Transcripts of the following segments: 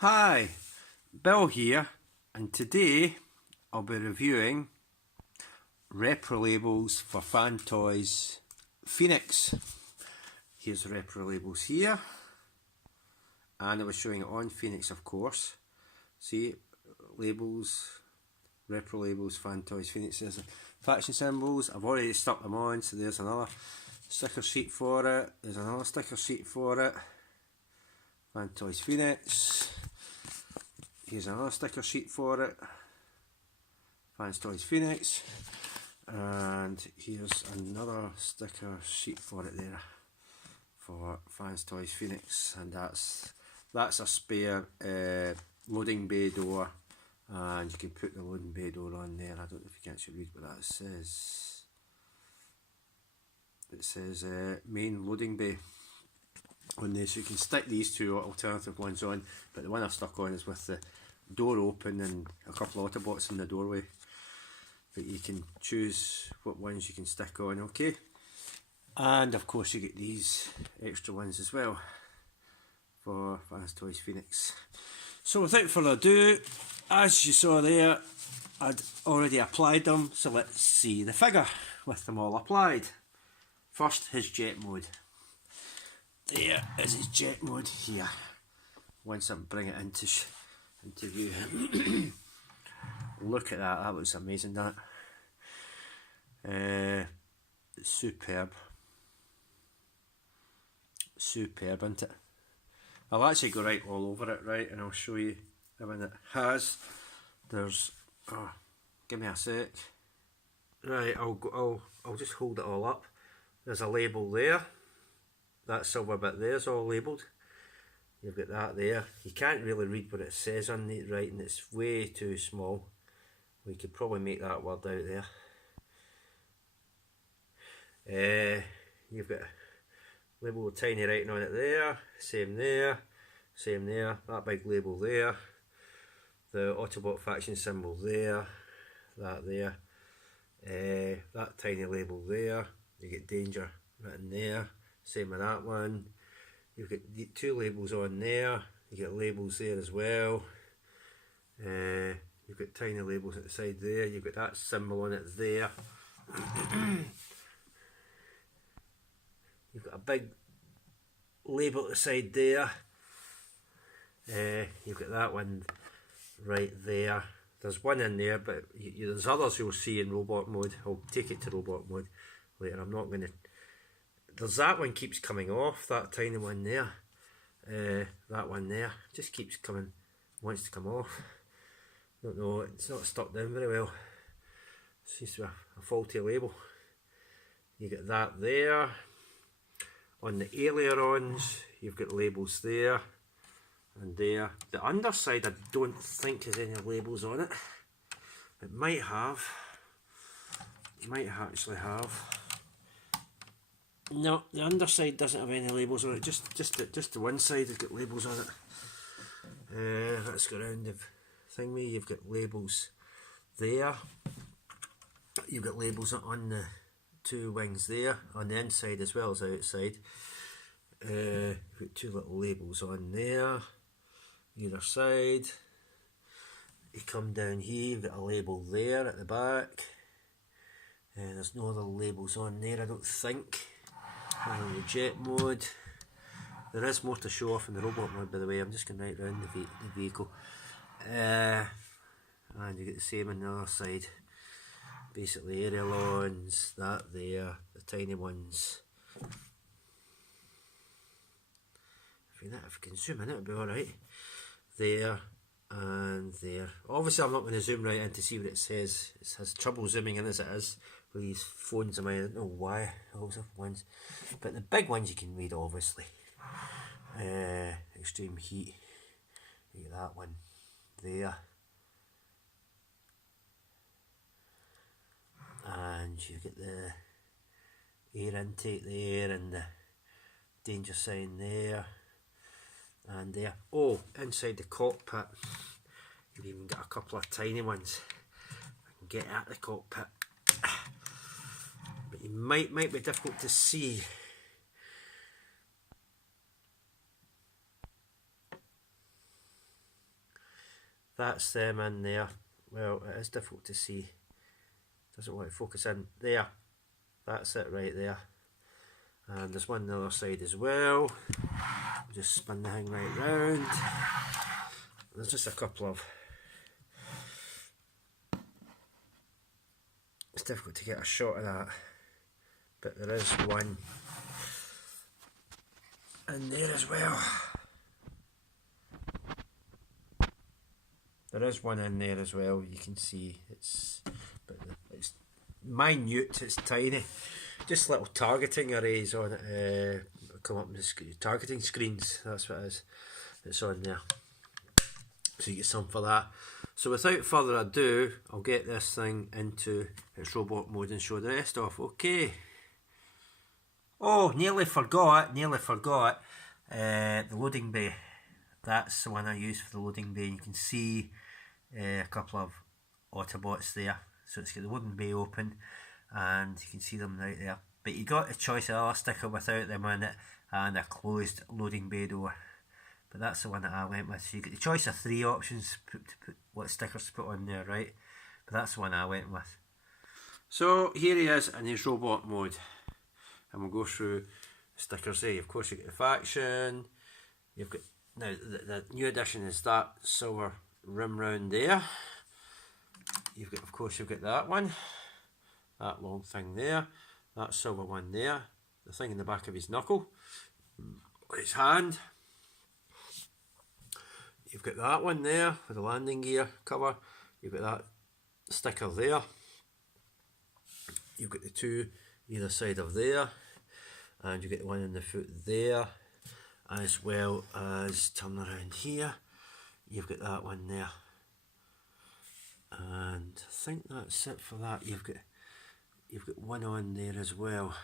Hi, Bill here, and today I'll be reviewing Reprolabels for FansToys Phoenix. Here's the Reprolabels here, and I was showing it on Phoenix, of course. See, labels, Reprolabels, FansToys Phoenix. There's the faction symbols. I've already stuck them on, so there's another sticker sheet for it. There's another sticker sheet for it. FansToys Phoenix. Here's another sticker sheet for it, FansToys Phoenix, and here's another sticker sheet for it there, for FansToys Phoenix, and that's a spare loading bay door, and you can put the loading bay door on there. I don't know if you can actually read what that says. It says main loading bay on there, so you can stick these two alternative ones on, but the one I've stuck on is with the door open and a couple of Autobots in the doorway, but you can choose what ones you can stick on, okay? And of course you get these extra ones as well for FansToys Phoenix. So without further ado, as you saw there, I'd already applied them, so let's see the figure with them all applied. First, his jet mode. There is his jet mode here. Once I bring it into view. Look at that, that looks amazing, doesn't it? It's superb. Superb, isn't it? I'll actually go right all over it, right, and I'll show you everything it has. There's, oh, give me a sec. Right, I'll just hold it all up. There's a label there. That silver bit there is all labelled. You've got that there. You can't really read what it says on the writing, it's way too small. We could probably make that word out there. You've got a label with tiny writing on it there, same there, same there, that big label there, the Autobot faction symbol there, that there, that tiny label there, you get danger written there, same with that one. You've got the two labels on there, you get labels there as well. You've got tiny labels at the side there, you've got that symbol on it there. You've got a big label at the side there. You've got that one right there. There's one in there, but there's others you'll see in robot mode. I'll take it to robot mode later. I'm not going to. There's that one keeps coming off, that tiny one there. That one there just keeps coming, wants to come off. Don't know, it's not stuck down very well. Seems to be a faulty label. You get that there. On the ailerons, you've got labels there and there. The underside I don't think has any labels on it. It might have. It might actually have. No, the underside doesn't have any labels on it. Just the one side has got labels on it. Let's go around the thingy. You've got labels there. You've got labels on the two wings there, on the inside as well as outside. You've got two little labels on there, either side. You come down here, you've got a label there at the back. There's no other labels on there, I don't think. On the jet mode. There is more to show off in the robot mode, by the way. I'm just going right round the vehicle. And you get the same on the other side. Basically ailerons, that there, the tiny ones. If you can zoom in, it'll be alright. There and there. Obviously I'm not going to zoom right in to see what it says. It has trouble zooming in as it is with these phones of mine. I don't know why, those are ones. But the big ones you can read, obviously. Extreme heat. You get that one there. And you get the air intake there and the danger sign there and there. Oh, inside the cockpit you've even got a couple of tiny ones. I can get at the cockpit, but you might be difficult to see. that's them in there. Well, it is difficult to see. Doesn't want to focus in. There. That's it right there. And there's one on the other side as well. Just spin the thing right round. There's just a couple of... It's difficult to get a shot of that. But there is one in there as well. There is one in there as well, you can see. It's minute, it's tiny. Just little targeting arrays on it. Come up with targeting screens, that's what it is. It's on there. So you get some for that. So without further ado, I'll get this thing into its robot mode and show the rest off. Okay. Oh, nearly forgot. The loading bay. That's the one I use for the loading bay. You can see a couple of Autobots there. So it's got the loading bay open and you can see them right there. But you got a choice of a sticker without them in it and a closed loading bay door. But that's the one that I went with. So you get the choice of 3 options to put what stickers to put on there, right? But that's the one I went with. So here he is in his robot mode. And we'll go through the stickers there. Of course you get the faction. You've got, now the new addition is that silver rim round there. You've got, of course, you've got that one. That long thing there. That silver one there. The thing in the back of his knuckle. His hand. You've got that one there with the landing gear cover. You've got that sticker there. You've got the 2 either side of there. And you get the one in the foot there. As well as, turn around here, you've got that one there. And I think that's it for that. You've got one on there as well.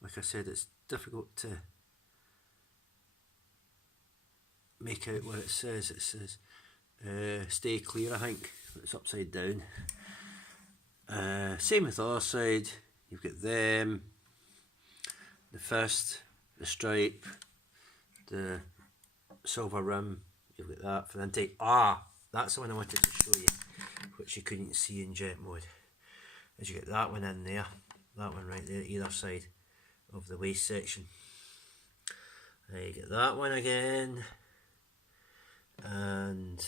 Like I said, it's difficult to make out what it says. It says stay clear, I think. It's upside down. Same with the other side. You've got them, the fist, the stripe, the silver rim. You've got that for the intake. Ah, that's the one I wanted to show you, which you couldn't see in jet mode. As you get that one in there, that one right there, either side of the waist section. You get that one again, and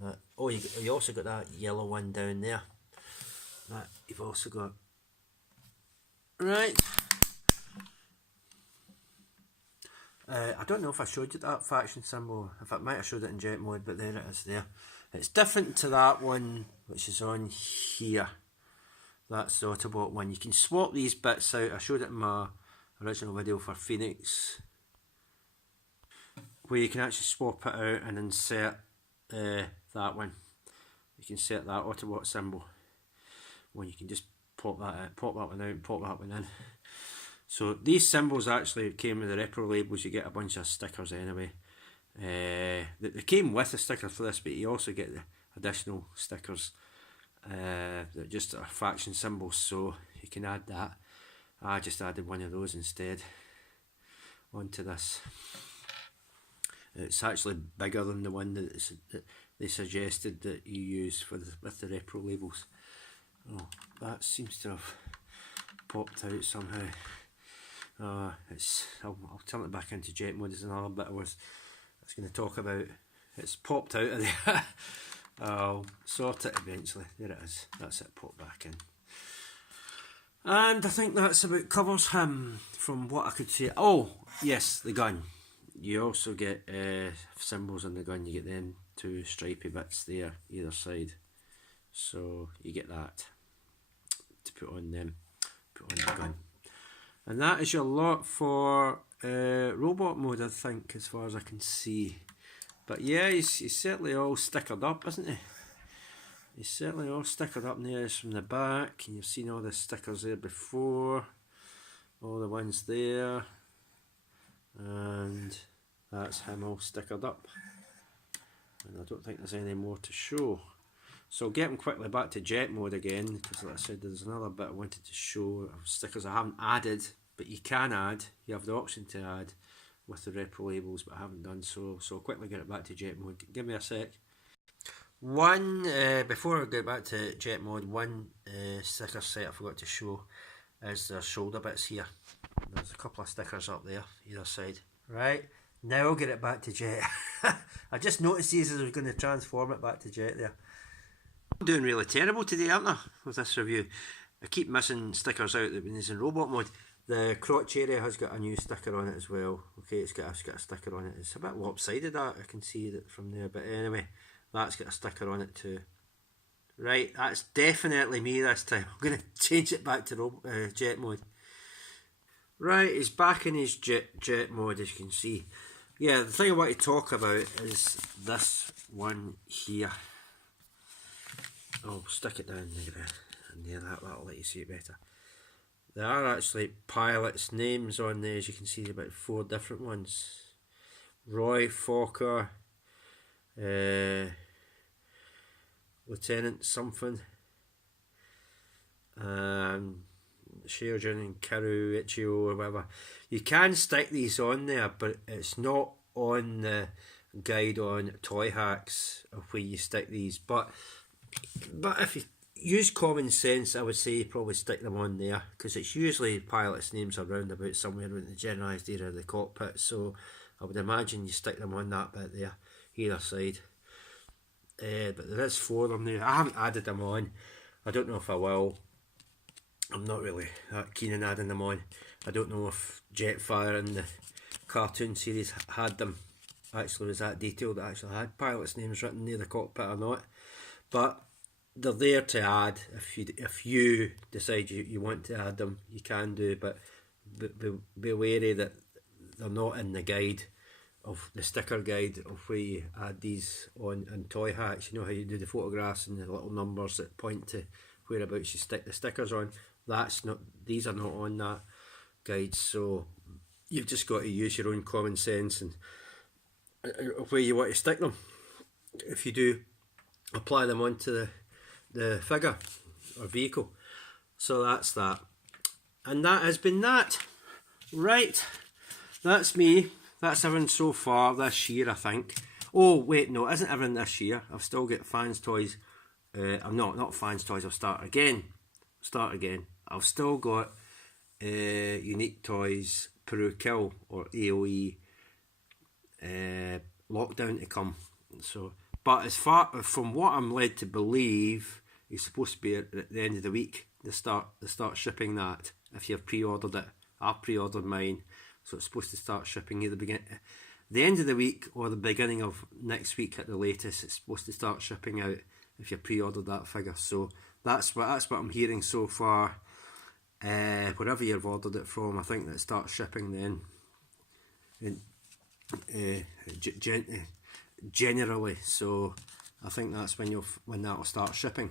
that. Oh, you also got that yellow one down there. That you've also got. Right. I don't know if I showed you that faction symbol. If I might have showed it in jet mode, but there it is there. It's different to that one which is on here. That's the Autobot one. You can swap these bits out. I showed it in my original video for Phoenix, where you can actually swap it out and insert that one. You can set that Autobot symbol. When you can just pop that out, pop that one out, pop that one in. So these symbols actually came with the Reprolabels. You get a bunch of stickers anyway. They came with the sticker for this, but you also get the additional stickers that just are faction symbols, so you can add that. I just added one of those instead onto this. It's actually bigger than the one that they suggested that you use with the Reprolabels. Oh, that seems to have popped out somehow. I'll turn it back into jet mode. There's another bit I was going to talk about. It's popped out of there. I'll sort it eventually. There it is. That's it, popped back in. And I think that's about covers him from what I could see. Oh, yes, the gun. You also get symbols on the gun. You get them 2 stripy bits there, either side. So you get that to put on them, put on the gun. And that is your lot for robot mode, I think, as far as I can see. But yeah, he's certainly all stickered up, isn't he? He's certainly all stickered up there from the back, and you've seen all the stickers there before. All the ones there. And that's him all stickered up. And I don't think there's any more to show. So getting quickly back to jet mode again, because like I said, there's another bit I wanted to show of stickers I haven't added, but you can add. You have the option to add with the Reprolabels, but I haven't done so. So I'll quickly get it back to jet mode. Give me a sec. Before I get back to jet mode, one sticker set I forgot to show is the shoulder bits here. There's a couple of stickers up there, either side. Right, now I'll get it back to jet. I just noticed these as I was going to transform it back to jet there. I'm doing really terrible today, aren't I, with this review? I keep missing stickers out that when it's in robot mode. The crotch area has got a new sticker on it as well. Okay, it's got a sticker on it. It's a bit lopsided, that I can see that from there, but anyway, that's got a sticker on it too. Right, that's definitely me this time. I'm going to change it back to jet mode. Right, he's back in his jet mode, as you can see. Yeah, the thing I want to talk about is this one here. I'll stick it down there, and there, that'll let you see it better. There are actually pilots' names on there, as you can see, about 4 different ones. Roy, Fokker, Lieutenant something, Shearjin and Karu Ichio or whatever. You can stick these on there, but it's not on the guide on Toy Hacks of where you stick these. But if you use common sense, I would say probably stick them on there, because it's usually pilots' names around about somewhere in the generalised area of the cockpit. So I would imagine you stick them on that bit there, either side. But there is 4 of them there. I haven't added them on. I don't know if I will. I'm not really that keen on adding them on. I don't know if Jetfire in the cartoon series had them. Actually, was that detailed that actually had pilots' names written near the cockpit or not. But they're there to add. If you decide you want to add them, you can do. But be wary that they're not in the guide, of the sticker guide of where you add these on in Toy Hacks. You know how you do the photographs and the little numbers that point to whereabouts you stick the stickers on. These are not on that guide, so you've just got to use your own common sense and where you want to stick them. If you do apply them onto the figure or vehicle. So that's that. And that has been that. Right, that's me. That's everything so far this year, I think. Oh, wait, no, it isn't everything this year. I've still got FansToys. Not FansToys, I'll start again. I've still got Unique Toys Peru Kill, or AOE Lockdown to come. So, but as far from what I'm led to believe, it's supposed to be at the end of the week. They start shipping that. If you've pre-ordered it, I've pre-ordered mine, so it's supposed to start shipping either the end of the week or the beginning of next week at the latest. It's supposed to start shipping out if you pre-ordered that figure. So that's what I'm hearing so far. Wherever you've ordered it from, I think that it starts shipping then. Generally, so I think that's when that'll start shipping.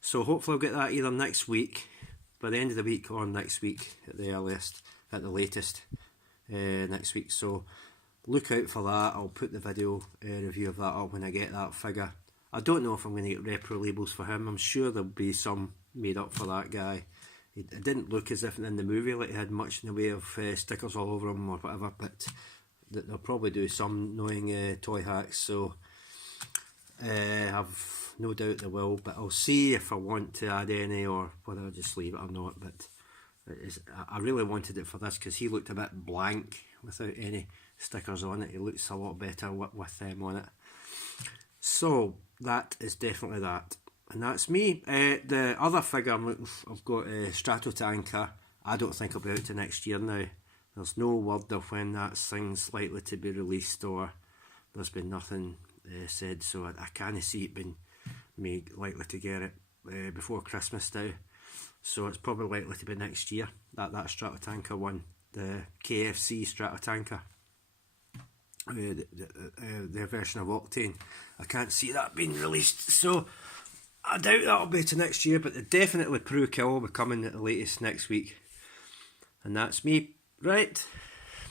So hopefully I'll get that either next week, by the end of the week, or next week at the earliest, at the latest, next week. So look out for that. I'll put the video review of that up when I get that figure. I don't know if I'm going to get Reprolabels for him. I'm sure there'll be some made up for that guy. It didn't look as if in the movie like he had much in the way of stickers all over him or whatever, but they'll probably do some, knowing Toy Hacks. So I've no doubt they will, but I'll see if I want to add any or whether I just leave it or not. But I really wanted it for this because he looked a bit blank without any stickers on it. He looks a lot better with them on it. So that is definitely that. And that's me. The other figure I've got Stratotanker. I don't think I'll be out to next year now. There's no word of when that thing's likely to be released, or there's been nothing said, so I can't see it being likely to get it before Christmas now. So it's probably likely to be next year, that Stratotanker one, the KFC Stratotanker. Their version of Octane. I can't see that being released, so I doubt that'll be to next year, but definitely Peru Kill will be coming at the latest next week. And that's me. Right,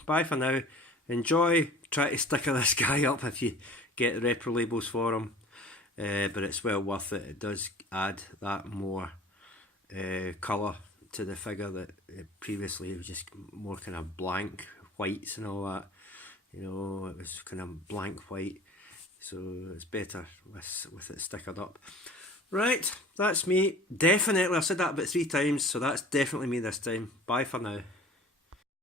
bye for now. Enjoy, try to sticker this guy up if you get the Reprolabels for him, but it's well worth it. It does add that more colour to the figure that previously it was just more kind of blank whites and all that. You know, it was kind of blank white, so it's better with it stickered up. Right, that's me. Definitely, I've said that about 3 times, so that's definitely me this time. Bye for now.